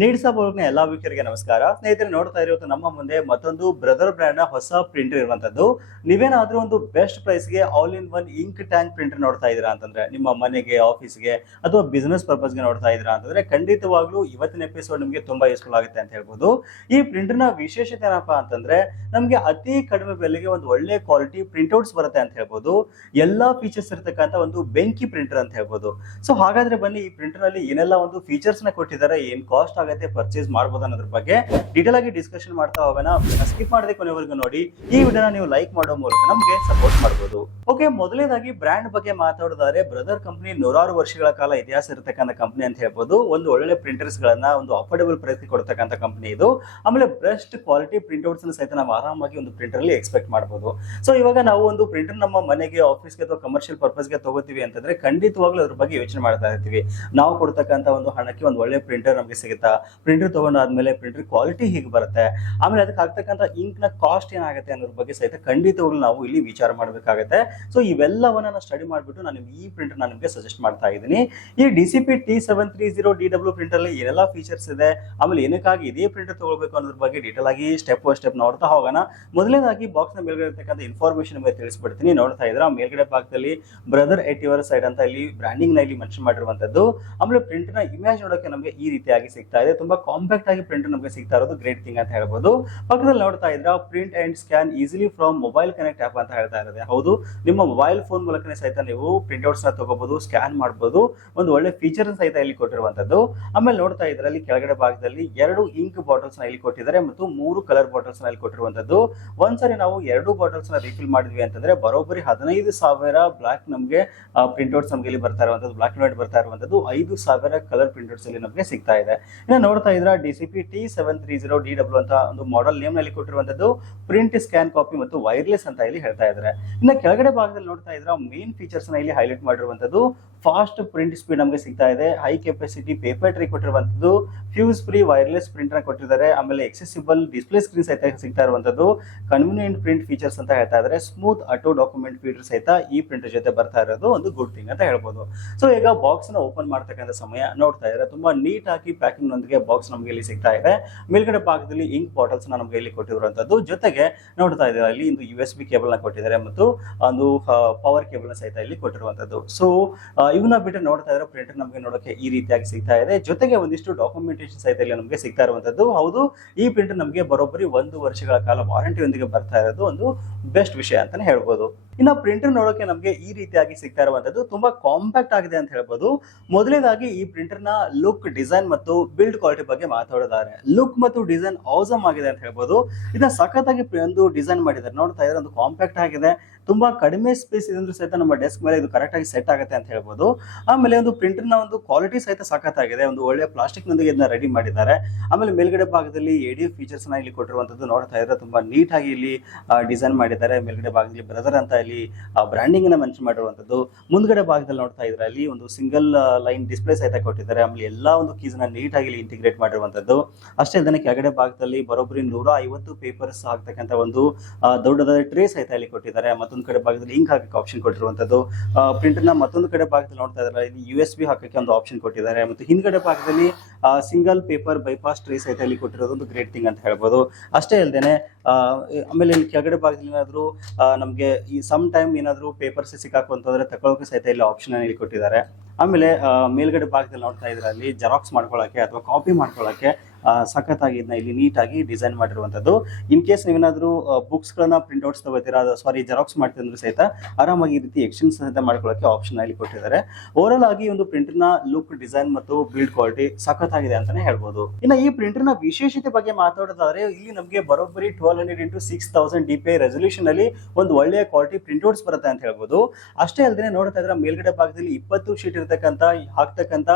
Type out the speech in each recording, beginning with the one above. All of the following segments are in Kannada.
ನೀಡ್ಸ್ ನ ಎಲ್ಲಾ ವೀಕ್ಷಕರಿಗೆ ನಮಸ್ಕಾರ. ಸ್ನೇಹಿತರೆ, ನೋಡ್ತಾ ಇರೋದು ನಮ್ಮ ಮುಂದೆ ಮತ್ತೊಂದು ಬ್ರದರ್ ಬ್ರ್ಯಾಂಡ್ ನ ಹೊಸ ಪ್ರಿಂಟರ್ ಇರುವಂತದ್ದು. ನೀವೇನಾದ್ರೂ ಒಂದು ಬೆಸ್ಟ್ ಪ್ರೈಸ್ ಗೆ all in one ink tank printer ನೋಡ್ತಾ ಇದ್ದೀರಾ ಅಂತಂದ್ರೆ, ನಿಮ್ಮ ಮನೆಗೆ, ಆಫೀಸ್ಗೆ ಅಥವಾ ಬಿಸ್ನೆಸ್ ಪರ್ಪಸ್ ಗೆ ನೋಡ್ತಾ ಇದ್ದೀರಾ ಅಂತಂದ್ರೆ, ಖಂಡಿತವಾಗ್ಲೂ ಇವತ್ತಿನ ಎಪಿಸೋಡ್ ನಿಮಗೆ ತುಂಬಾ ಯೂಸ್ಫುಲ್ ಆಗುತ್ತೆ ಅಂತ ಹೇಳ್ಬೋದು. ಈ ಪ್ರಿಂಟರ್ ನ ವಿಶೇಷತೆ ಏನಪ್ಪಾ ಅಂತಂದ್ರೆ, ನಮಗೆ ಅತಿ ಕಡಿಮೆ ಬೆಲೆಗೆ ಒಂದು ಒಳ್ಳೆ ಕ್ವಾಲಿಟಿ ಪ್ರಿಂಟ್ಔಟ್ಸ್ ಬರುತ್ತೆ ಅಂತ ಹೇಳ್ಬೋದು. ಎಲ್ಲಾ ಫೀಚರ್ಸ್ ಇರತಕ್ಕಂತ ಒಂದು ಬೆಂಕಿ ಪ್ರಿಂಟರ್ ಅಂತ ಹೇಳ್ಬೋದು. ಸೊ ಹಾಗಾದ್ರೆ ಬನ್ನಿ, ಈ ಪ್ರಿಂಟರ್ ನಲ್ಲಿ ಏನೆಲ್ಲ ಒಂದು ಫೀಚರ್ಸ್ ನ ಕೊಟ್ಟಿದ್ದಾರೆ, ಏನ್ ಕಾಸ್ಟ್ ಆಗುತ್ತೆ, ಪರ್ಚೇಸ್ ಮಾಡಬಹುದು ಅನ್ನೋದ್ರ ಬಗ್ಗೆ ಡೀಟೇಲ್ ಆಗಿ ಡಿಸ್ಕಷನ್ ಮಾಡ್ತಾ ಹೋಗೋಣ. ಸ್ಕಿಪ್ ಮಾಡದೆ ಕೊನೆವರೆಗೂ ನೋಡಿ. ಈ ವಿಡಿಯೋನ ನೀವು ಲೈಕ್ ಮಾಡೋ ಮೂಲಕ ನಮಗೆ ಸಪೋರ್ಟ್ ಮಾಡಬಹುದು. ಓಕೆ, ಮೊದಲನೇದಾಗಿ ಬ್ರ್ಯಾಂಡ್ ಬಗ್ಗೆ ಮಾತಾಡೋದಾದ್ರೆ, ಬ್ರದರ್ ಕಂಪನಿ ನೂರಾರು ವರ್ಷಗಳ ಕಾಲ ಇತಿಹಾಸ ಇರತಕ್ಕಂತ ಕಂಪನಿ ಅಂತ ಹೇಳ್ಬೋದು. ಒಂದು ಒಳ್ಳೆ ಪ್ರಿಂಟರ್ಸ್ ಗಳನ್ನ ಒಂದು ಅಫೋರ್ಡಬಲ್ ಪ್ರೈಸ್ ಕೊಡ್ತಕ್ಕಂತ ಕಂಪನಿ ಇದು. ಆಮೇಲೆ ಬೆಸ್ಟ್ ಕ್ವಾಲಿಟಿ ಪ್ರಿಂಟ್ಔಟ್ಸ್ ಸಹಿತ ನಾವು ಆರಾಮಾಗಿ ಒಂದು ಪ್ರಿಂಟರ್ ಅಲ್ಲಿ ಎಕ್ಸ್ಪೆಕ್ಟ್ ಮಾಡಬಹುದು. ಸೊ ಇವಾಗ ನಾವು ಒಂದು ಪ್ರಿಂಟರ್ ನಮ್ಮ ಮನೆಗೆ, ಆಫೀಸ್ಗೆ ಅಥವಾ ಕಮರ್ಷಿಯಲ್ ಪರ್ಪಸ್ ಗೆ ತಗೋತೀವಿ ಅಂತಂದ್ರೆ, ಖಂಡಿತವಾಗ್ಲೂ ಅದ್ರ ಬಗ್ಗೆ ಯೋಚನೆ ಮಾಡ್ತಾ ಇರ್ತೀವಿ. ನಾವು ಕೊಡ್ತಕ್ಕಂತ ಒಂದು ಹಣಕ್ಕೆ ಒಂದು ಒಳ್ಳೆ ಪ್ರಿಂಟರ್ ನಮಗೆ ಸಿಗುತ್ತಾ, ಪ್ರಿಂಟರ್ ತಗೊಂಡಾದ್ಮೇಲೆ ಪ್ರಿಂಟರ್ ಕ್ವಾಲಿಟಿ ಹೀಗೆ ಬರುತ್ತೆ, ಆಮೇಲೆ ಅದಕ್ಕೆ ಆಗ್ತಕ್ಕಂಥ ಇಂಕ್ ನ ಕಾಸ್ಟ್ ಏನಾಗುತ್ತೆ ಅನ್ನೋದ್ರ ಬಗ್ಗೆ ಸಹಿತ ಖಂಡಿತವಾಗ್ಲೂ ನಾವು ಇಲ್ಲಿ ವಿಚಾರ ಮಾಡಬೇಕಾಗುತ್ತೆ. ಸೊ ಇವೆಲ್ಲವನ್ನ ನಾನು ಸ್ಟಡಿ ಮಾಡಿಬಿಟ್ಟು ನಾನು ಈ ಪ್ರಿಂಟರ್ ನಾನು ನಿಮಗೆ ಸಜೆಸ್ಟ್ ಮಾಡ್ತಾ ಇದ್ದೀನಿ. ಈ DCP T730DW ಪ್ರಿಂಟರ್ ಅಲ್ಲಿ ಏನೆಲ್ಲ ಫೀಚರ್ಸ್ ಇದೆ, ಆಮೇಲೆ ಏನಕ್ಕಾಗಿ ಇದೇ ಪ್ರಿಂಟರ್ ತಗೊಳ್ಬೇಕು ಅನ್ನೋದ್ರ ಬಗ್ಗೆ ಡೀಟೇಲ್ ಆಗಿ ಸ್ಟೆಪ್ ಬೈ ಸ್ಟೆಪ್ ನೋಡ್ತಾ ಹೋಗೋಣ. ಮೊದಲನೇದಾಗಿ ಬಾಕ್ಸ್ ನ ಮೇಲ್ಗಡೆ ಇರತಕ್ಕಂಥ ಇನ್ಫಾರ್ಮೇಶನ್ ನಿಮಗೆ ತಿಳಿಸ್ಬಿಡ್ತೀನಿ. ನೋಡ್ತಾ ಇದ್ರ ಮೇಲ್ಗಡೆ ಭಾಗದಲ್ಲಿ ಬ್ರದರ್ 80 ಸೈಡ್ ಅಂತ ಇಲ್ಲಿ ಬ್ರ್ಯಾಂಡಿಂಗ್ ನ ಇಲ್ಲಿ ಮೆನ್ಷನ್ ಮಾಡಿರುವಂತದ್ದು. ಆಮೇಲೆ ಪ್ರಿಂಟರ್ ನ ಇಮೇಜ್ ನೋಡೋಕೆ ನಮಗೆ ಈ ರೀತಿಯಾಗಿ ಸಿಗ್ತಾ ಇದೆ. ತುಂಬಾ ಕಾಂಪ್ಯಾಕ್ಟ್ ಆಗಿ ಪ್ರಿಂಟರ್ ನಮಗೆ ಸಿಗ್ತಾ ಇರೋದು ಗ್ರೇಟ್ ಥಿಂಗ್ ಅಂತ ಹೇಳ್ಬೋದು. ಪಕ್ಕದಲ್ಲಿ ನೋಡ್ತಾ ಇದ್ರ print and scan easily from mobile connect app ಅಂತ ಹೇಳ್ತಾ ಇರೋದು. ಹೌದು, ನಿಮ್ಮ ಮೊಬೈಲ್ ಫೋನ್ ಮೂಲಕನೇ ಸಹಿತ ನೀವು ಪ್ರಿಂಟ್ಔಟ್ಸ್ ನ ತಗೋಬಹುದು, ಸ್ಕ್ಯಾನ್ ಮಾಡಬಹುದು. ಒಂದು ಒಳ್ಳೆ ಫೀಚರ್ ಸಹಿತ ಇಲ್ಲಿ ಕೊಟ್ಟಿರುವಂತದ್ದು. ಆಮೇಲೆ ನೋಡ್ತಾ ಇದ್ರಲ್ಲಿ ಕೆಳಗಡೆ ಭಾಗದಲ್ಲಿ 2 ಇಂಕ್ ಬಾಟಲ್ಸ್ ನ ಇಲ್ಲಿ ಕೊಟ್ಟಿದ್ದಾರೆ ಮತ್ತು 3 ಕಲರ್ ಬಾಟಲ್ಸ್ ನ ಇಲ್ಲಿ ಕೊಟ್ಟಿರುವಂತದ್ದು. ಒಂದ್ಸರಿ ನಾವು 2 ಬಾಟಲ್ಸ್ ನ ರಿಫಿಲ್ ಮಾಡಿದ್ವಿ ಅಂತಂದ್ರೆ ಬರೋಬ್ಬರಿ 15,000 ಬ್ಲಾಕ್ ನಮಗೆ ಪ್ರಿಂಟ್ಔಟ್ಸ್ ನಮಗೆ ಇಲ್ಲಿ ಬರ್ತಾ ಇರುವಂತದ್ದು, ಬ್ಲಾಕ್ ಅಂಡ್ ವೈಟ್ ಬರ್ತಾ ಇರುವಂತದ್ದು. 5,000 ಕಲರ್ ಪ್ರಿಂಟ್ಔಟ್ಸ್ ಇಲ್ಲಿ ನಮಗೆ ಸಿಗ್ತಾ ಇದೆ. ಇನ್ನು ನೋಡ್ತಾ ಇದ್ರ DCP T730DW ಅಂತ ಒಂದು ಮಾಡೆಲ್ ನೇಮ್ ನಲ್ಲಿ ಕೊಟ್ಟಿರುವಂತದ್ದು. ಪ್ರಿಂಟ್, ಸ್ಕ್ಯಾನ್, ಕಾಪಿ ಮತ್ತು ವೈರ್ಲೆಸ್ ಅಂತ ಇಲ್ಲಿ ಹೇಳ್ತಾ ಇದ್ದಾರೆ. ಇನ್ನು ಕೆಳಗಡೆ ಭಾಗದಲ್ಲಿ ನೋಡ್ತಾ ಇದ್ರ ಮೇನ್ ಫೀಚರ್ಸ್ ನ ಇಲ್ಲಿ ಹೈಲೈಟ್ ಮಾಡಿರುವಂತದ್ದು. ಫಾಸ್ಟ್ ಪ್ರಿಂಟ್ ಸ್ಪೀಡ್ ನಮಗೆ ಸಿಗ್ತಾ ಇದೆ, ಹೈ ಕೆಪಾಸಿಟಿ ಪೇಪರ್ ಟ್ರೇ ಕೊಟ್ಟಿರುವಂತದ್ದು, ಫ್ಯೂಸ್ ಫ್ರೀ ವೈರ್ಲೆಸ್ ಪ್ರಿಂಟ್ ನ ಕೊಟ್ಟಿದ್ದಾರೆ. ಆಮೇಲೆ ಎಕ್ಸೆಸಿಬಲ್ ಡಿಸ್ಪ್ಲೇ ಸ್ಕ್ರೀನ್ ಸಹಿತ ಸಿಗ್ತಾ ಇರುವಂತದ್ದು. ಕನ್ವೀನಿಯಂಟ್ ಪ್ರಿಂಟ್ ಫೀಚರ್ಸ್ ಅಂತ ಹೇಳ್ತಾ ಇದ್ದಾರೆ. ಸ್ಮೂತ್ ಆಟೋ ಡಾಕ್ಯುಮೆಂಟ್ ಫೀಡರ್ ಸಹಿತ ಈ ಪ್ರಿಂಟರ್ ಜೊತೆ ಬರ್ತಾ ಇರೋದು ಒಂದು ಗುಡ್ ಥಿಂಗ್ ಅಂತ ಹೇಳ್ಬೋದು. ಸೊ ಈಗ ಬಾಕ್ಸ್ ನ ಓಪನ್ ಮಾಡ್ತಕ್ಕಂಥ ಸಮಯ ನೋಡ್ತಾ ಇದ್ದಾರೆ, ತುಂಬಾ ನೀಟ್ ಆಗಿ ಪ್ಯಾಕಿಂಗ್ ನೊಂದಿಗೆ ಬಾಕ್ಸ್ ನಮಗೆ ಇಲ್ಲಿ ಸಿಗ್ತಾ ಇದೆ. ಮೇಲ್ಗಡೆ ಭಾಗದಲ್ಲಿ ಇಂಕ್ ಬಾಟಲ್ಸ್ ನಮಗೆ ಇಲ್ಲಿ ಕೊಟ್ಟಿರುವಂತದ್ದು. ಜೊತೆಗೆ ನೋಡ್ತಾ ಇದ್ದಾರೆ ಅಲ್ಲಿ ಒಂದು USB ಕೇಬಲ್ ನ ಕೊಟ್ಟಿದ್ದಾರೆ ಮತ್ತು ಒಂದು ಪವರ್ ಕೇಬಲ್ ನ ಸಹಿತ ಇಲ್ಲಿ ಕೊಟ್ಟಿರುವಂತದ್ದು. ಸೊ ಇವನ್ನ ಬಿಟ್ಟು ನೋಡ್ತಾ ಇದ್ರೆ ಪ್ರಿಂಟರ್ ನಮಗೆ ನೋಡೋಕೆ ಈ ರೀತಿಯಾಗಿ ಸಿಗ್ತಾ ಇದೆ. ಜೊತೆಗೆ ಒಂದಿಷ್ಟು ಡಾಕ್ಯುಮೆಂಟೇಶನ್ ಸಹಿತ ಇಲ್ಲಿ ನಮಗೆ ಸಿಗ್ತಾ ಇರುವಂತದ್ದು. ಹೌದು, ಈ ಪ್ರಿಂಟರ್ ನಮಗೆ ಬರೋಬ್ಬರಿ 1 ವರ್ಷಗಳ ಕಾಲ ವಾರಂಟಿಯೊಂದಿಗೆ ಬರ್ತಾ ಇರೋದು ಒಂದು ಬೆಸ್ಟ್ ವಿಷಯ ಅಂತಾನೆ ಹೇಳ್ಬೋದು. ಇನ್ನು ಪ್ರಿಂಟರ್ ನೋಡೋಕೆ ನಮಗೆ ಈ ರೀತಿಯಾಗಿ ಸಿಗ್ತಾ ಇರುವಂತದ್ದು. ತುಂಬಾ ಕಾಂಪ್ಯಾಕ್ಟ್ ಆಗಿದೆ ಅಂತ ಹೇಳ್ಬೋದು. ಮೊದಲನೇದಾಗಿ ಈ ಪ್ರಿಂಟರ್ ನ ಲುಕ್, ಡಿಸೈನ್ ಮತ್ತು ಬಿಲ್ಡ್ ಕ್ವಾಲಿಟಿ ಬಗ್ಗೆ ಮಾತಾಡೋದಾದ್ರೆ, ಲುಕ್ ಮತ್ತು ಡಿಸೈನ್ ಆಸಮ್ ಆಗಿದೆ ಅಂತ ಹೇಳ್ಬೋದು. ಇದನ್ನ ಸಖತ್ತಾಗಿ ಒಂದು ಡಿಸೈನ್ ಮಾಡಿದ್ದಾರೆ. ನೋಡ್ತಾ ಇದ್ರೆ ಒಂದು ಕಾಂಪ್ಯಾಕ್ಟ್ ಆಗಿದೆ, ತುಂಬಾ ಕಡಿಮೆ ಸ್ಪೇಸ್ ಇದ್ರೂ ಸಹಿತ ನಮ್ಮ ಡೆಸ್ಕ್ ಮೇಲೆ ಇದು ಕರೆಕ್ಟ್ ಆಗಿ ಸೆಟ್ ಆಗುತ್ತೆ ಅಂತ ಹೇಳ್ಬೋದು. ಆಮೇಲೆ ಒಂದು ಪ್ರಿಂಟರ್ ನ ಒಂದು ಕ್ವಾಲಿಟಿ ಸಹಿತ ಸಖತ್ತಾಗಿದೆ. ಒಂದು ಒಳ್ಳೆ ಪ್ಲಾಸ್ಟಿಕ್ ನೊಂದಿಗೆ ಇದನ್ನ ರೆಡಿ ಮಾಡಿದ್ದಾರೆ. ಆಮೇಲೆ ಮೇಲ್ಗಡೆ ಭಾಗದಲ್ಲಿ ADF ಫೀಚರ್ಸ್ ನ ಇಲ್ಲಿ ಕೊಟ್ಟಿರುವಂತದ್ದು. ನೋಡ್ತಾ ಇದ್ರೆ ತುಂಬಾ ನೀಟ್ ಆಗಿ ಇಲ್ಲಿ ಡಿಸೈನ್ ಮಾಡಿದ್ದಾರೆ. ಮೇಲ್ಗಡೆ ಭಾಗದಲ್ಲಿ ಬ್ರದರ್ ಅಂತ ಇಲ್ಲಿ ಬ್ರ್ಯಾಂಡಿಂಗ್ ನ ಮೆನ್ಷನ್ ಮಾಡಿರುವಂತದ್ದು. ಮುಂದ್ಗಡೆ ಭಾಗದಲ್ಲಿ ನೋಡ್ತಾ ಇದ್ರೆ ಅಲ್ಲಿ ಒಂದು ಸಿಂಗಲ್ ಲೈನ್ ಡಿಸ್ಪ್ಲೇ ಸಹಿತ ಕೊಟ್ಟಿದ್ದಾರೆ. ಆಮೇಲೆ ಎಲ್ಲಾ ಒಂದು ಕೀಸ್ ನ ನೀಟ್ ಆಗಿ ಇಂಟಿಗ್ರೇಟ್ ಮಾಡಿರುವಂತದ್ದು. ಅಷ್ಟೇ ಅಲ್ಲದೆ ಕೆಳಗಡೆ ಭಾಗದಲ್ಲಿ ಬರೋಬ್ಬರಿ 150 ಪೇಪರ್ಸ್ ಹಾಕ್ತಕ್ಕಂಥ ಒಂದು ದೊಡ್ಡದಾದ ಟ್ರೇ ಸಹಿತ ಇಲ್ಲಿ ಕೊಟ್ಟಿದ್ದಾರೆ. ಮತ್ತೊಂದು ಕಡೆ ಭಾಗದಲ್ಲಿ ಇಂಕ್ ಹಾಕಕ್ಕೆ ಆಪ್ಷನ್ ಕೊಟ್ಟಿರುವಂತದ್ದು. ಪ್ರಿಂಟರ್ ನ ಮತ್ತೊಂದು ಕಡೆ ಭಾಗದಲ್ಲಿ ನೋಡ್ತಾ ಇದ್ದಾರೆ ಇಲ್ಲಿ USB ಹಾಕಕ್ಕೆ ಒಂದು ಆಪ್ಷನ್ ಕೊಟ್ಟಿದ್ದಾರೆ. ಮತ್ತು ಹಿಂದ್ಗಡೆ ಭಾಗದಲ್ಲಿ ಸಿಂಗಲ್ ಪೇಪರ್ ಬೈಪಾಸ್ ಟ್ರೇ ಸಹಿತ ಇಲ್ಲಿ ಕೊಟ್ಟಿರೋದು ಒಂದು ಗ್ರೇಟ್ ಥಿಂಗ್ ಅಂತ ಹೇಳ್ಬೋದು. ಅಷ್ಟೇ ಅಲ್ಲದೆ ಆಮೇಲೆ ಇಲ್ಲಿ ಕೆಳಗಡೆ ಭಾಗದಲ್ಲಿ ಏನಾದ್ರು ನಮಗೆ ಈ ಸಮ್ ಟೈಮ್ ಏನಾದ್ರು ಪೇಪರ್ಸ್ ಸಿಕ್ಕಾಕುವಂತಂದ್ರೆ ತಗೊಳ್ಳೋಕೆ ಸಹಿತ ಇಲ್ಲಿ ಆಪ್ಷನ್ ಇಲ್ಲಿ ಕೊಟ್ಟಿದ್ದಾರೆ. ಆಮೇಲೆ ಮೇಲ್ಗಡೆ ಭಾಗದಲ್ಲಿ ನೋಡ್ತಾ ಇದ್ರೆ ಅಲ್ಲಿ ಜೆರಾಕ್ಸ್ ಮಾಡ್ಕೊಳ್ಳೋಕೆ ಅಥವಾ ಕಾಪಿ ಮಾಡ್ಕೊಳ್ಳೋಕೆ ಸಖತ್ತಾಗಿ ಇದನ್ನ ಇಲ್ಲಿ ನೀಟಾಗಿ ಡಿಸೈನ್ ಮಾಡಿರುವಂತದ್ದು. ಇನ್ ಕೇಸ್ ನೀವೇನಾದ್ರೂ ಬುಕ್ಸ್ ಗಳನ್ನ ಪ್ರಿಂಟ್ಔಟ್ಸ್ ತಗೋತೀರಾ, ಜೆರಾಕ್ಸ್ ಮಾಡ್ತಿದ್ರೆ ಸಹಿತ ಆರಾಮಾಗಿ ಈ ರೀತಿ ಎಕ್ಸ್ಚೇಂಜ್ ಸಹಿತ ಮಾಡ್ಕೊಳ್ಳೋಕೆ ಆಪ್ಷನ್ ಇಲ್ಲಿ ಕೊಟ್ಟಿದ್ದಾರೆ. ಓವರ್ ಆಗಿ ಒಂದು ಪ್ರಿಂಟರ್ ನ ಲುಕ್, ಡಿಸೈನ್ ಮತ್ತು ಬಿಲ್ಡ್ ಕ್ವಾಲಿಟಿ ಸಖತ್ತಾಗಿದೆ ಅಂತಾನೆ ಹೇಳ್ಬೋದು. ಇನ್ನು ಈ ಪ್ರಿಂಟರ್ ನ ವಿಶೇಷತೆ ಬಗ್ಗೆ ಮಾತಾಡೋದಾದ್ರೆ, ಇಲ್ಲಿ ನಮಗೆ ಬರೋಬ್ಬರಿ 1200 x 6000 DPI ರೆಸಲ್ಯೂಷನ್ ಅಲ್ಲಿ ಒಂದು ಒಳ್ಳೆಯ ಕ್ವಾಲಿಟಿ ಪ್ರಿಂಟ್ಔಟ್ಸ್ ಬರುತ್ತೆ ಅಂತ ಹೇಳ್ಬೋದು. ಅಷ್ಟೇ ಅಲ್ಲದೆ ನೋಡ್ತಾ ಇದ್ರೆ ಮೇಲ್ಗಡೆ ಭಾಗದಲ್ಲಿ 20 ಶೀಟ್ ಇರತಕ್ಕಂತ ಹಾಕ್ತಕ್ಕಂತ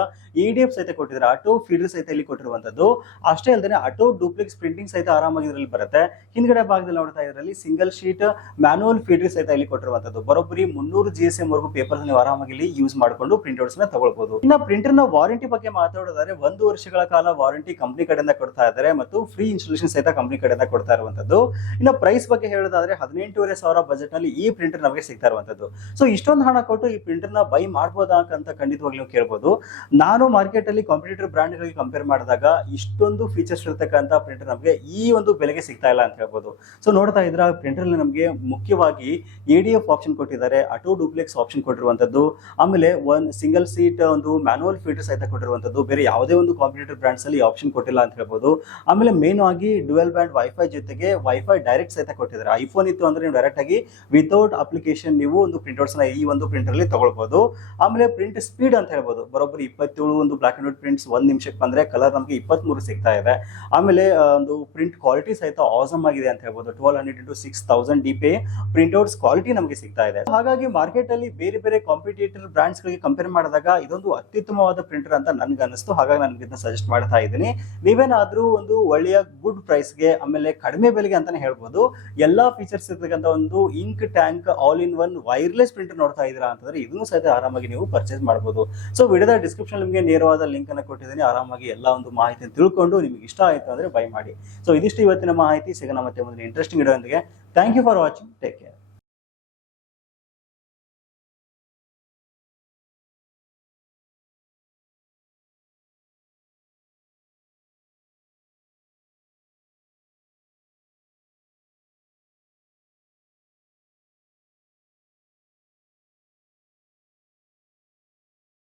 ADF ಸಹಿತ ಕೊಟ್ಟಿದ್ದಾರೆ. ಆಟೋ ಫೀಡರ್ ಸಹಿತ ಇಲ್ಲಿ ಕೊಟ್ಟಿರುವಂತದ್ದು. ಅಷ್ಟೇ ಅಲ್ಲದೆ ಆಟೋ ಡೂಪ್ಲೆಕ್ಸ್ ಪ್ರಿಂಟಿಂಗ್ ಸಹಿತ ಆರಾಮಾಗಿ ಇದರಲ್ಲಿ ಬರುತ್ತೆ. ಹಿಂದ್ಗಡೆ ಭಾಗದಲ್ಲಿ ನೋಡ್ತಾ ಇದರಲ್ಲಿ ಸಿಂಗಲ್ ಶೀಟ್ ಮ್ಯಾನುವಲ್ ಫೀಡರ್ ಸಹಿತ ಇಲ್ಲಿ ಕೊಟ್ಟಿರುವಂತದ್ದು. ಬರೋಬ್ಬರಿ 300 GSM ವರೆಗೂ ಪೇಪರ್ ನೀವು ಆರಾಮಾಗಿ ಇಲ್ಲಿ ಯೂಸ್ ಮಾಡಿಕೊಂಡು ಪ್ರಿಂಟ್ಔಟ್ಸ್ ನ ತಗೊಳ್ಬಹುದು. ಇನ್ನ ಪ್ರಿಂಟರ್ ನ ವಾರಂಟಿ ಬಗ್ಗೆ ಮಾತಾಡೋದಾದ್ರೆ 1 ವರ್ಷಗಳ ಕಾಲ ವಾರಂಟಿ ಕಂಪನಿ ಕಡೆಯಿಂದ ಕೊಡ್ತಾ ಇದ್ದಾರೆ ಮತ್ತು ಫ್ರೀ ಇನ್ಸ್ಟಾಲೇಷನ್ ಸಹಿತ ಕಂಪನಿ ಕಡೆಯಿಂದ ಕೊಡ್ತಾ ಇರುವಂತದ್ದು. ಇನ್ನ ಪ್ರೈಸ್ ಬಗ್ಗೆ ಹೇಳೋದಾದ್ರೆ 18,500 ಬಜೆಟ್ ನಲ್ಲಿ ಈ ಪ್ರಿಂಟರ್ ನಮಗೆ ಸಿಗ್ತಾ ಇರುವಂತದ್ದು. ಸೊ ಇಷ್ಟೊಂದು ಹಣ ಕೊಟ್ಟು ಈ ಪ್ರಿಂಟರ್ ನ ಬೈ ಮಾಡಬಹುದಾ ಅಂತ ಖಂಡಿತವಾಗ್ಲೂ ನೀವು ಕೇಳಬಹುದು. ನಾನು ಮಾರ್ಕೆಟ್ ಅಲ್ಲಿ ಕಾಂಪಿಟೇಟರ್ ಬ್ರಾಂಡ್ ಗಳಿಗೆ ಕಂಪೇರ್ ಮಾಡಿದಾಗ ಇಷ್ಟೊಂದು ಫೀಚರ್ಸ್ ಇರತಕ್ಕಂತ ಪ್ರಿಂಟರ್ ನಮಗೆ ಈ ಒಂದು ಬೆಲೆಗೆ ಸಿಗ್ತಾ ಇಲ್ಲ ಅಂತ ಹೇಳ್ಬೋದು. ಸೊ ನೋಡ್ತಾ ಇದ್ರ ಪ್ರಿಂಟರ್ ಅಲ್ಲಿ ನಮಗೆ ಮುಖ್ಯವಾಗಿ ADF ಆಪ್ಷನ್ ಕೊಟ್ಟಿದ್ದಾರೆ, ಆಟೋ ಡೂಪ್ಲೆಕ್ಸ್ ಆಪ್ಷನ್ ಕೊಟ್ಟಿರುವಂತದ್ದು, ಆಮೇಲೆ ಒಂದು ಸಿಂಗಲ್ ಸೀಟ್ ಒಂದು ಮ್ಯಾನುವಲ್ ಫೀಡರ್ ಸಹಿತ ಕೊಟ್ಟಿರುವಂತದ್ದು. ಬೇರೆ ಯಾವುದೇ ಒಂದು ಕಾಂಪಿಟೇಟರ್ ಬ್ರಾಂಡ್ಸ್ ಅಲ್ಲಿ ಆಪ್ಷನ್ ಕೊಟ್ಟಿಲ್ಲ ಅಂತ ಹೇಳ್ಬೋದು. ಆಮೇಲೆ ಮೇನ್ ಆಗಿ ಡ್ಯುಯಲ್ ಬ್ಯಾಂಡ್ ವೈಫೈ ಜೊತೆಗೆ ವೈಫೈ ಡೈರೆಕ್ಟ್ ಸಹಿತ ಕೊಟ್ಟಿದ್ದಾರೆ. ಐಫೋನ್ ಇತ್ತು ಅಂದ್ರೆ ನೀವು ಡೈರೆಕ್ಟ್ ಆಗಿ ವಿತೌಟ್ ಅಪ್ಲಿಕೇಶನ್ ನೀವು ಒಂದು ಪ್ರಿಂಟೌಟ್ಸ್ ನ ಈ ಒಂದು ಪ್ರಿಂಟರ್ ಅಲ್ಲಿ ತಗೊಳ್ಬಹುದು. ಆಮೇಲೆ ಪ್ರಿಂಟ್ ಸ್ಪೀಡ್ ಅಂತ ಹೇಳ್ಬೋದು, ಬರೋಬ್ಬರಿ 27 ಒಂದು ಬ್ಲಾಕ್ ಅಂಡ್ ವೈಟ್ ಪ್ರಿಂಟ್ಸ್ 1 ನಿಮಿಷಕ್ಕೆ ಬಂದ್ರೆ ಕಲರ್ ನಮಗೆ 23 ಸಿಗ್ತಾ ಇದೆ. ಆಮೇಲೆ ಒಂದು ಪ್ರಿಂಟ್ ಕ್ವಾಲಿಟಿ ಸಹಿತ ಆಸಮ್ ಆಗಿದೆ ಅಂತ ಹೇಳ್ಬೋದು. 1200 x 6000 DPI ಪ್ರಿಂಟ್ಔಟ್ಸ್ ಕ್ವಾಲಿಟಿ ನಮಗೆ ಸಿಗ್ತಾ ಇದೆ. ಹಾಗಾಗಿ ಮಾರ್ಕೆಟ್ ಅಲ್ಲಿ ಬೇರೆ ಬೇರೆ ಕಾಂಪಿಟೇಟರ್ ಬ್ರಾಂಡ್ಸ್ ಗಳಿಗೆ ಕಂಪೇರ್ ಮಾಡಿದಾಗ ಇದೊಂದು ಅತ್ಯುತ್ತಮವಾದ ಪ್ರಿಂಟರ್ ಅಂತ ನನ್ಗೆ ಅನಿಸ್ತು. ಹಾಗಾಗಿ ನಾನು ಇದನ್ನ ಸಜೆಸ್ಟ್ ಮಾಡ್ತಾ ಇದ್ದೀನಿ. ನೀವೇನಾದ್ರೂ ಒಂದು ಒಳ್ಳೆಯ ಗುಡ್ ಪ್ರೈಸ್ಗೆ ಆಮೇಲೆ ಕಡಿಮೆ ಬೆಲೆಗೆ ಅಂತಾನೆ ಹೇಳ್ಬೋದು ಎಲ್ಲಾ ಫೀಚರ್ಸ್ ಇರ್ತಕ್ಕಂಥ ಒಂದು ink tank all in one wireless printer ನೋಡ್ತಾ ಇದ್ದೀರಾ ಅಂತಂದ್ರೆ ಇದನ್ನು ಸಹಿತ ಆರಾಮಾಗಿ ನೀವು ಪರ್ಚೇಸ್ ಮಾಡಬಹುದು. ಸೊ ವಿಡಿಯೋದ ಡಿಸ್ಕ್ರಿಪ್ಷನ್ ನಿಮಗೆ ನೇರವಾದ ಲಿಂಕ್ ಅನ್ನು ಕೊಟ್ಟಿದ್ದೀನಿ. ಆರಾಮಾಗಿ ಎಲ್ಲ ಒಂದು ಮಾಹಿತಿ ತಿಳ್ಕೊಂಡು ನಿಮಗೆ ಇಷ್ಟ ಆಯ್ತು ಅಂದ್ರೆ ಬೈ ಮಾಡಿ. ಸೊ ಇದಿಷ್ಟು ಇವತ್ತಿನ ಮಾಹಿತಿ. ಸಿಗೋಣ ಮತ್ತೆ ಮುಂದಿನ ಇಂಟ್ರೆಸ್ಟಿಂಗ್ ವಿಡಿಯೋದೊಂದಿಗೆ. Thank you for watching. Take care.